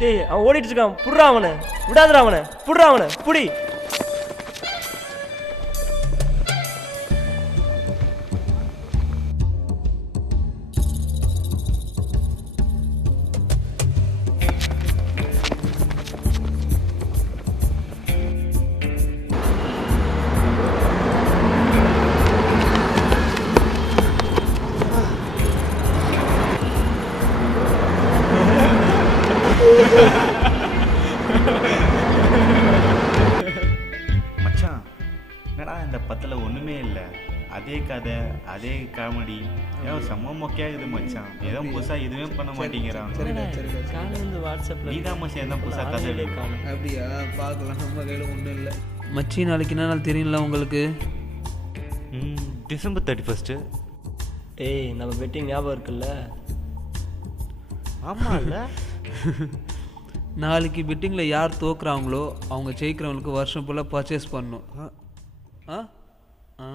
டேய் அவன் ஓடிட்டு இருக்கான், புடுறா அவனை, விடாதடா அவனை, புடுறா அவனை, புடி. மச்சான், என்னடா இந்த பத்தில் ஒன்றுமே இல்லை, அதே கதை அதே காமெடி, ஏன் செம்ம மொக்கையாகுது மச்சான். ஏதோ புதுசாக எதுவுமே பண்ண மாட்டேங்கிறான். காலையில இருந்து வாட்ஸ்அப்ல நீதான் மச்சான் என்ன புதுசாக கதை எடுக்காம. அப்படியா? பார்க்கலாம், நம்ம கையில் ஒன்றும் இல்லை. மச்சி நாளைக்கு என்ன நாள் தெரியும்ல உங்களுக்கு? டிசம்பர் 31. டேய் நம்ம வெட்டிங் ஞாபகம் இருக்குல்ல? ஆமாம் இல்லை? நாளைக்கு பெட்டிங்கில் யார் தோக்குறாங்களோ அவங்க ஜெயிக்கிறவங்களுக்கு வருஷம் ஃபுல்லாக பர்ச்சேஸ் பண்ணணும். ஆ ஆ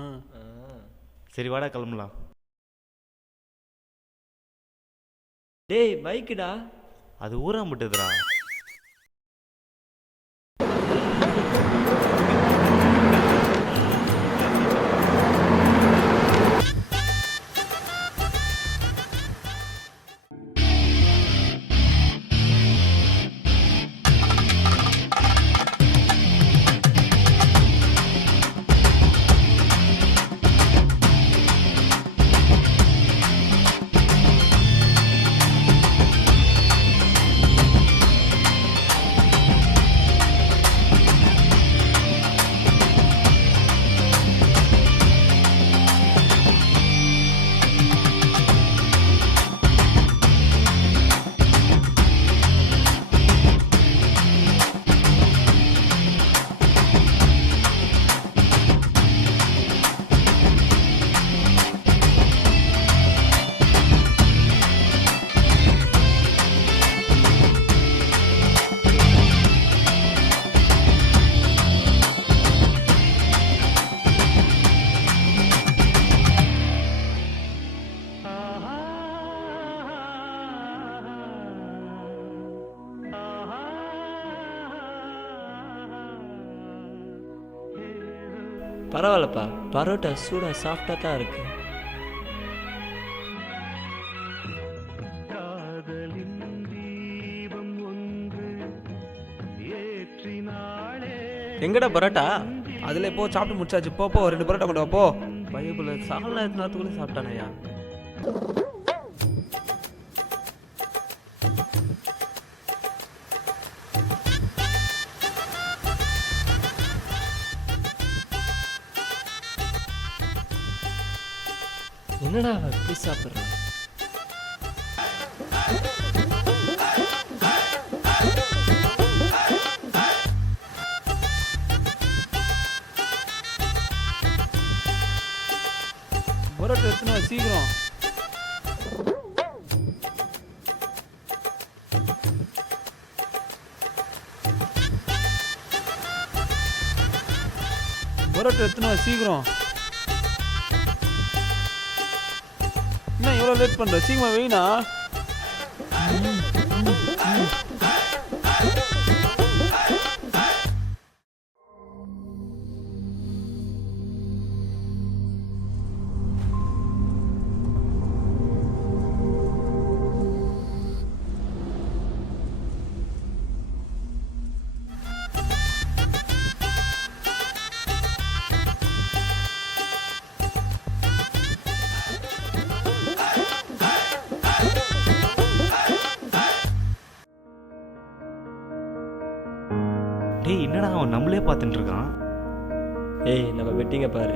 சரி வாடா கிளம்பலாம். டேய் பைக்குடா. அது ஊராம்பட்டுதுடா. பரவாயில்லப்பா, பரோட்டா சூடா சாஃப்டா தான் இருக்கு. எங்கடா பரோட்டா? அதில் இப்போ சாப்பிட்டு முடிச்சாச்சு. போ 2 பரோட்டா கொண்டு வா போ. பைபிள் சாகல நேரத்துக்குள்ளே சாப்பிட்டானயா? என்னடா அவன் இப்படி சாப்பிட்றான்? பரோட்டா எடுத்துன்னு வா சீக்கிரம். பரோட்டா எடுத்துன்னு வா சீக்கிரம். என்ன எவ்வளோ லேட் பண்ணுற? சீக்கிரமா வெயினா. டேய் என்னடா அவன் நம்மளே பார்த்துட்டு இருக்கான். ஏய் நம்ம வெட்டிங்க பாரு.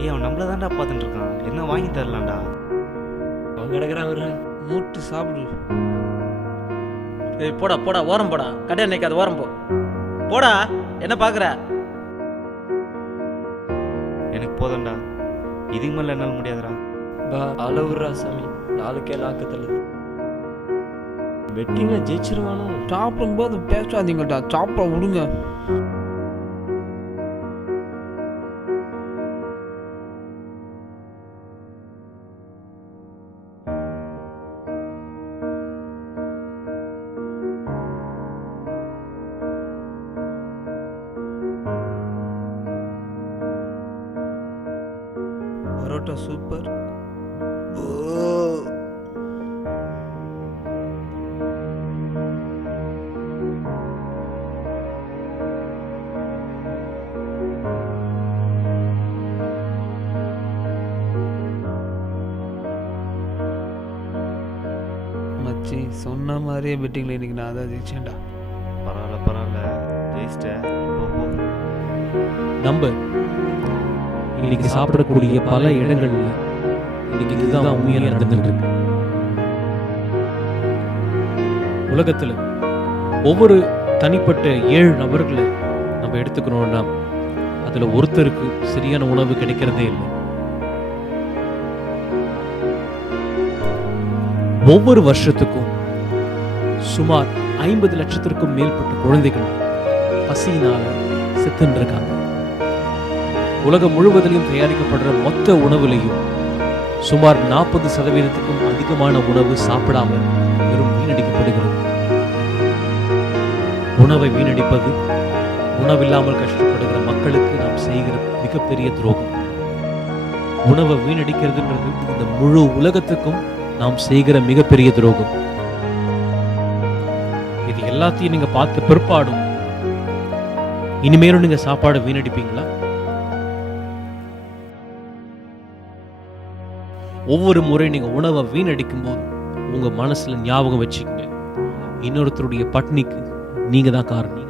ஏய் அவன் நம்மள தான்டா பார்த்துட்டு இருக்கான். என்ன வாங்கி தரலாம்டா? அவன் கிடக்குறான் வர்ற. மூட்டு சாப்பிடு. ஏய் போடா போடா, ஓரம் போடா, கடையை நினைக்காது, ஓரம் போ. போடா, என்ன பார்க்குற? எனக்கு போதண்டா, இதுக்கு மேலே என்னால் முடியாதுடா. பா அளவுறா சாமி, நாளுக்கே நாக்கு தள்ளுது. வெட்டிங்க ஜெயிச்சிருவானோ? சாப்பிடும்போது பேசாதீங்கடா, சாப்பிட விடுங்க. பரோட்டா சூப்பர். மச்சி சொன்ன மாதிரியே பெட்டிங்கில் இன்னைக்கு நான் தான் ஜெயிச்சேன்டா. பரவாயில்ல ஜெயிச்சிட்ட. போ நம்ப இன்னைக்கு சாப்பிடக்கூடிய பல இடங்கள்ல இன்னைக்கு இதுதான் உண்மையாக நடந்துட்டு இருக்கு. உலகத்துல ஒவ்வொரு தனிப்பட்ட 7 நபர்களை நம்ம எடுத்துக்கணும்னா அதுல ஒருத்தருக்கு சரியான உணவு கிடைக்கிறதே இல்லை. ஒவ்வொரு வருஷத்துக்கும் சுமார் 50 லட்சத்திற்கும் மேற்பட்ட குழந்தைகள் பசியினால செத்துன்னு இருக்காங்க. உலகம் முழுவதிலும் தயாரிக்கப்படுற மொத்த உணவுலையும் சுமார் 40% அதிகமான உணவு சாப்பிடாம வெறும் வீணடிக்கப்படுகிறது. உணவை வீணடிப்பது உணவில்லாமல் கஷ்டப்படுகிற மக்களுக்கு நாம் செய்கிற மிகப்பெரிய துரோகம். உணவை வீணடிக்கிறதுன்றது இந்த முழு உலகத்துக்கும் நாம் செய்கிற மிகப்பெரிய துரோகம். இது எல்லாத்தையும் நீங்க பார்த்த பிற்பாடும் இனிமேலும் நீங்க சாப்பாடு வீணடிப்பீங்களா? ஒவ்வொரு முறை நீங்க உணவை வீணடிக்கும் போது உங்க மனசுல ஞாபகம் வச்சுக்கங்க, இன்னொருத்தருடைய பட்னிக்கு நீங்க தான் காரணம்.